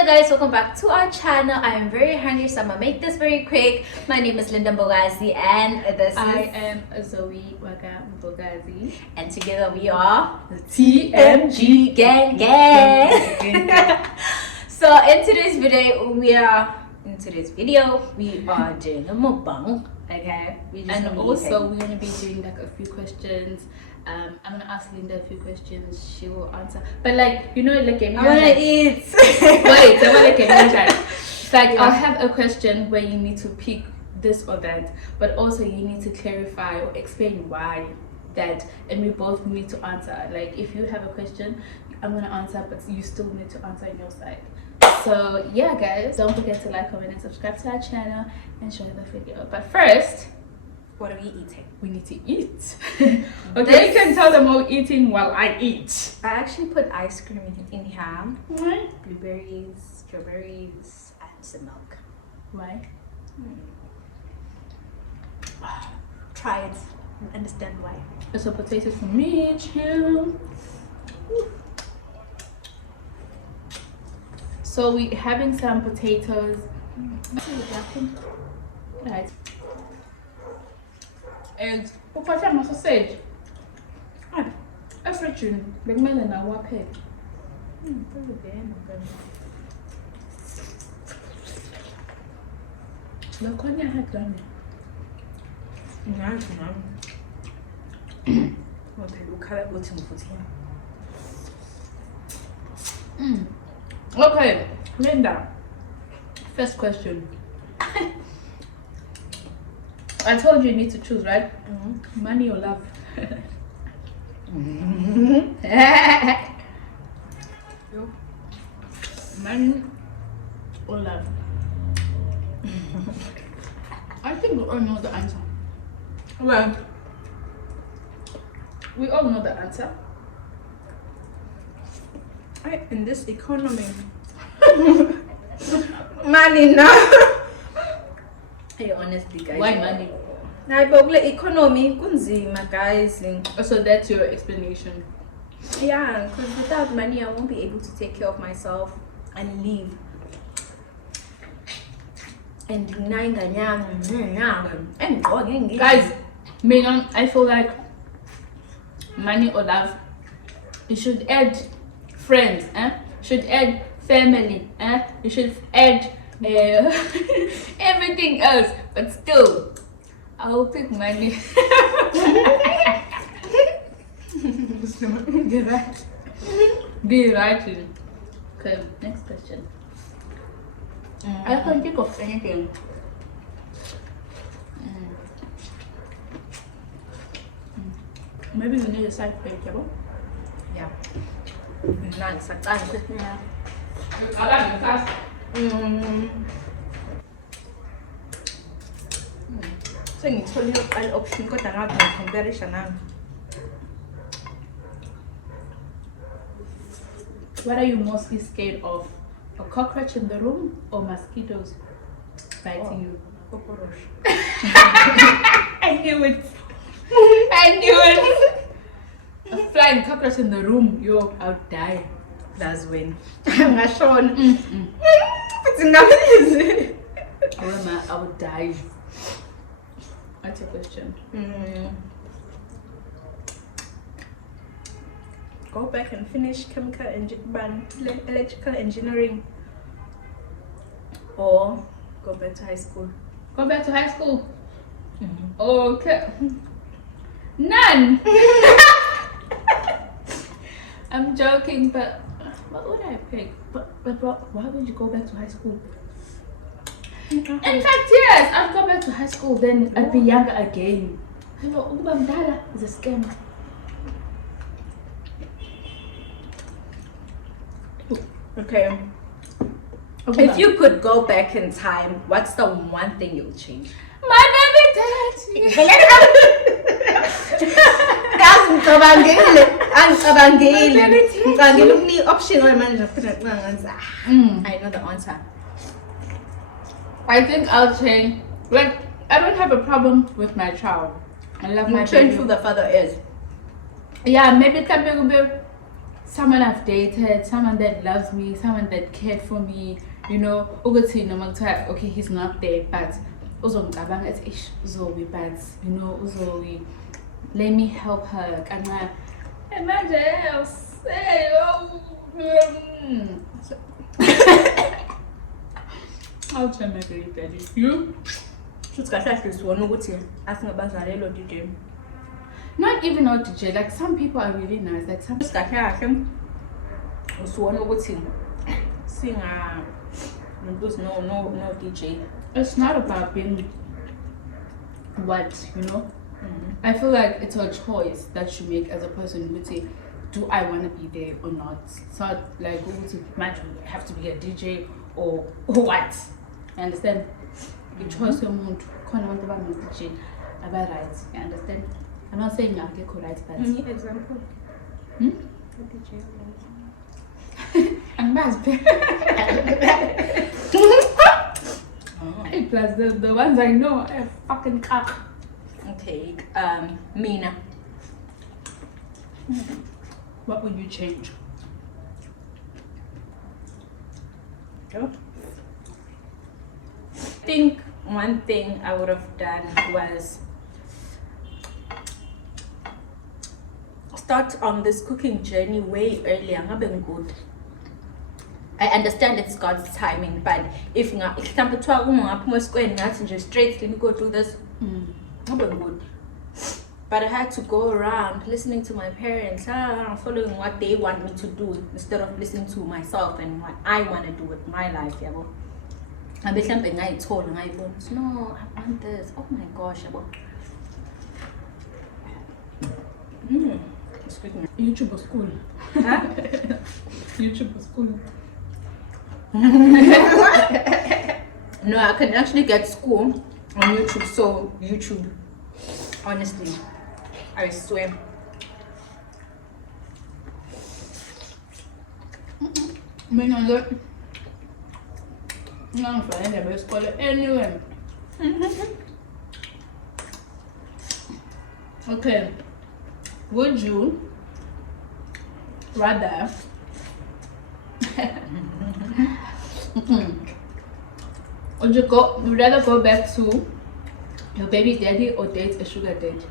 Hello guys, welcome back to our channel. I am very hungry, so I'm gonna make this very quick. My name is Linda Mbogazi and I am Zoe Waga Mbogazi. And together we are the TMG Gang Gang. So in today's video we are doing a mukbang. Okay. And also we're gonna be doing like a few questions. I'm gonna ask Linda a few questions. She will answer. But like I wanna eat. Wait, it's like I'll have a question where you need to pick this or that, but also you need to clarify or explain why that, and we both need to answer. Like if you have a question, I'm gonna answer, but you still need to answer on your side. So yeah guys, don't forget to like, comment and subscribe to our channel and share the video. But first, what are we eating? We need to eat. Okay, you can tell them all eating while I eat. I actually put ice cream in here. Blueberries, strawberries, and some milk. Why? Try it and understand why. So potatoes for me, chill. So we having some potatoes. Right. And what my sausage? Everything. Big melon and what pig. Look what I had done. Okay, Linda. First question. I told you need to choose, right? Money or love? Money or love? I think we all know the answer. Well, we all know the answer. In this economy, money now. Hey, honestly, guys. Why money? Economy, kunzima, guys. So that's your explanation. Yeah, because without money, I won't be able to take care of myself and live. And guys, I feel like money or love, you should add friends, should add family, you should add everything else, but still I will pick money. Be right. Okay, next question. I can't think of anything. Maybe we need a side vegetable. Yeah. An option comparison. What are you mostly scared of? A cockroach in the room or mosquitoes biting you? Cockroach. I knew it. I knew it. A flying cockroach in the room, yo, I'll die. That's when I'm shown. I would die. That's a question. Go back and finish electrical engineering, or go back to high school. Go back to high school. Okay. None. I'm joking, but what would I pick? But why would you go back to high school? In fact, yes, I'd go back to high school, then I'd be younger again. It's a scam. Okay. If you could go back in time, what's the one thing you would change? My baby daddy. I know the answer. I think I'll change. Like, I don't have a problem with my child. I love my change baby. who the father is. Yeah, maybe it can be someone I've dated, someone that loves me, someone that cared for me, you know, ukuthi noma kuthiwa okay he's not there, but uzongicabanga ethi ish Zoe, but you know Zoe, let me help her kancane. Manje I'll try my very best. You? Shuthi kahle kahle sibona ukuthi asingabazalelwa DJ. Not even not DJ, like some people are really nice, like some Shuthi kahle kahle usibona ukuthi no DJ. it's not about being what, you know. I feel like it's a choice that you make as a person who say, do I want to be there or not? It's not like you have to be a DJ or what. You understand? You choose your mood. Can't want to be a DJ. About right. You understand? I'm not saying I'll get correct, but Example. A DJ. and that's Hey, plus the ones I know are fucking cock. Okay. Mina. What would you change? I think one thing I would have done was start on this cooking journey way earlier. Ngabe good. I understand it's God's timing, but if example 12 straight, let me go do this. Ngabe good. But I had to go around listening to my parents, following what they want me to do instead of listening to myself and what I want to do with my life. No, I want this. Oh my gosh. YouTube school. Huh? YouTube school. No, I can actually get school on YouTube. So YouTube, honestly, I swear. Mina look. I'm fine. The best school anyway. Okay. Would you rather would you rather go back to your baby daddy or date a sugar daddy?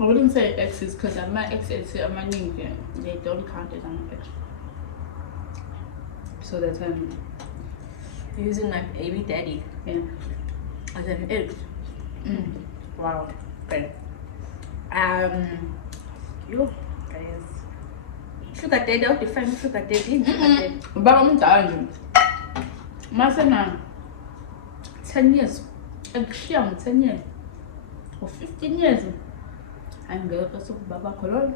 I wouldn't say exes because my exes are my new again. They don't count as an ex. So that's Using my baby daddy as an ex. Wow. Okay. You guys. Sugar daddy, how define sugar daddy? But I'm done. Masana 10 years. Actually, 10 years or 15 years. I'm going to Baba Colon.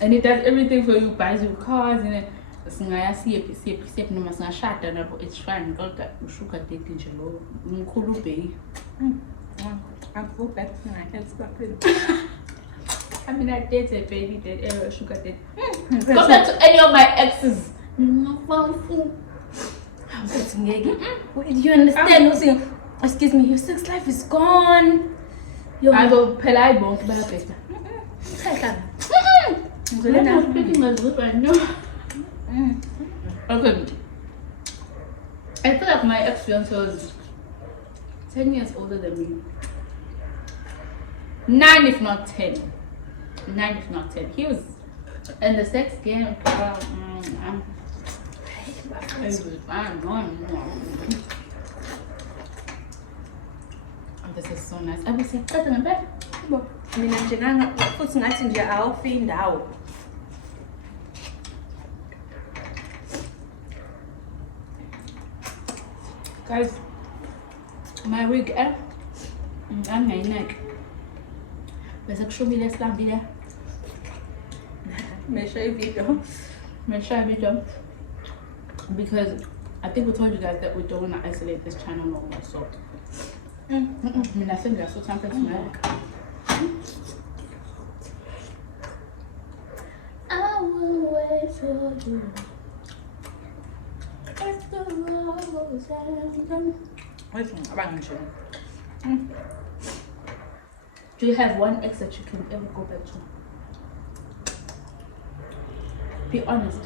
And it does everything for you, buys you cars and it. It's fine. Got that sugar daddy jello. I'll go back to my ex. I mean, I dated baby dad, sugar daddy. Compared to any of my exes. Do you understand? Excuse me, your sex life is gone. I go pelai bon to better. I'm speaking as good right now. Okay. I feel like my ex-fiance was 10 years older than me. 9 if not 10. 9 if not 10. He was in the sex game. This is so nice. I will say, "Cut my bed." Mina njenganga futhi ngathi nje awufi indawo. Guys, my wig, I'm my neck. There's a show me less than there. May show you video. May show you video. Because I think we told you guys that we don't want to isolate this channel no more. So, I mean, I think that's what something to make. I will wait for you. If the rose and Wait, I'm Do you have one ex that you can ever go back to? Be honest.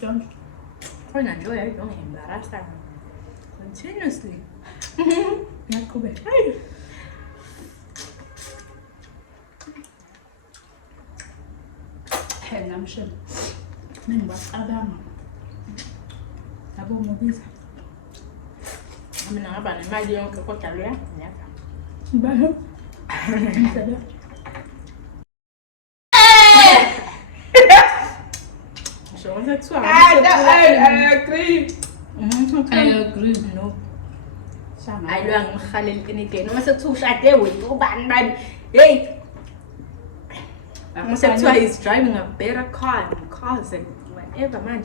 Don't. When I enjoy it, don't embarrass them continuously. Not go back. Hey, I'm sure. Min was Alabama. Abo mobiza. I mean, I'm going to imagine you can put a real. Baho. So that's why I agree. I agree. No. Sama. I learn Khalil anything. No, matter two shot there with two band. Hey, that's why he's driving a better car than cars and whatever man.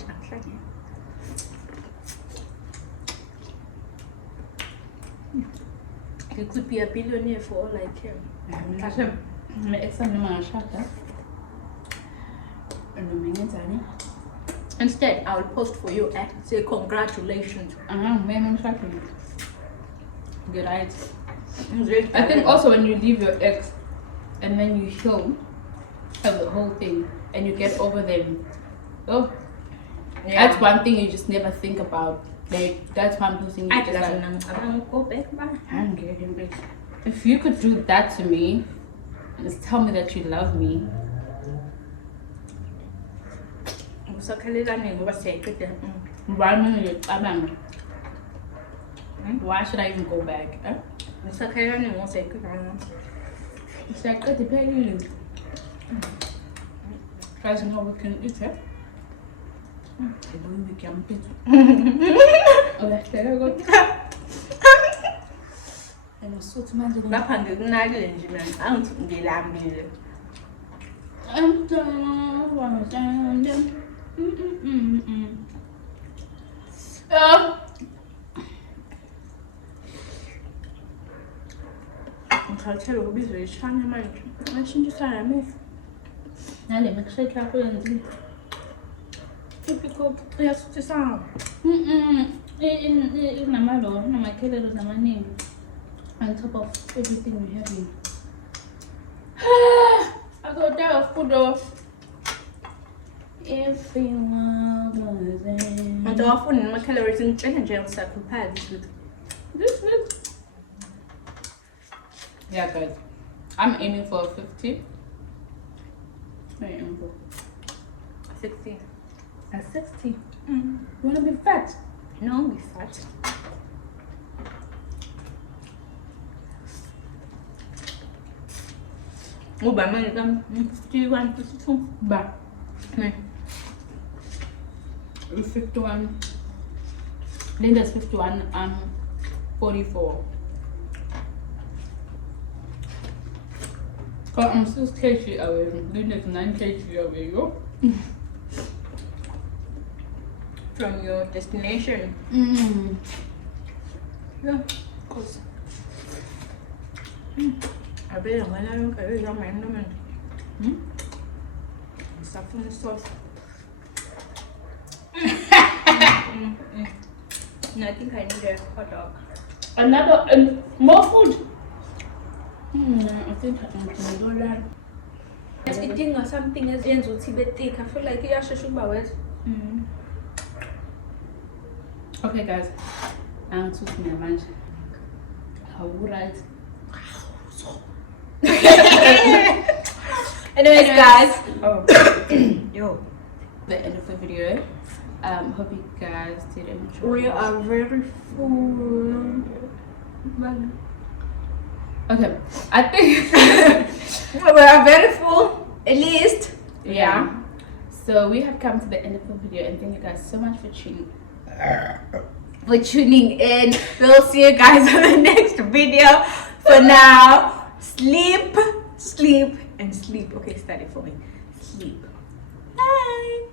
He could be a billionaire for all I care. My ex and my shaka. And Instead, I will post for you and say congratulations. Good right. I think also when you leave your ex and then you heal of the whole thing and you get over them, oh, yeah. That's one thing you just never think about. Like that's one person you just like, go back, I'm getting back. If you could do that to me and just tell me that you love me. Why should I even go back? Huh? It's like good to pay you. Try some how we can eat it. We can eat. Oh, that's very good. And it's so tomato. I'm done. Culture will be very strong. I should just try to move. Now let me shake your hand. Typical, yes, to sound. In my malo, no, my kid is my name. On top of everything we have here. I got that food off. If you want to and often my calories in challenge circle pad this week. Yeah, guys. I'm aiming for 50. I aim for 60. At 60. You wanna be fat? No, be fat. Oh, by my 51, 52. Bah. 51. Linda's 51. I'm 44. But I'm 6 kg away. Linda's 9 kg away. Yo. From your destination. Yeah, of course. I bet I'm gonna look at your man. Stuff in the sauce. No, I think I need a hot dog. Another more food. I think I can do that. Just eating or something as ends with thick. I feel like you should shoot my words. Okay, guys. I'm talking my lunch. How would I? Anyways, guys. Yo. The end of the video. Hope you guys did enjoy. We are very full. Okay, I think we are very full, at least. Yeah. So we have come to the end of the video, and thank you guys so much for tuning in. We'll see you guys on the next video. For now, sleep, sleep, and sleep. Okay, start it for me. Sleep. Bye.